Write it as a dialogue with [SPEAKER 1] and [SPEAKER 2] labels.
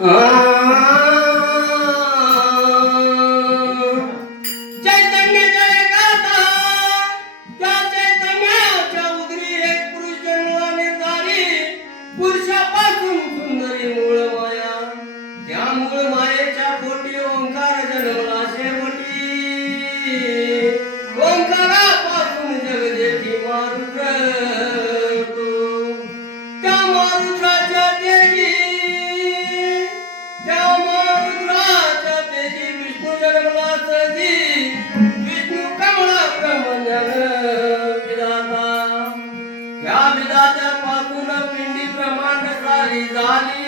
[SPEAKER 1] Ah. verdade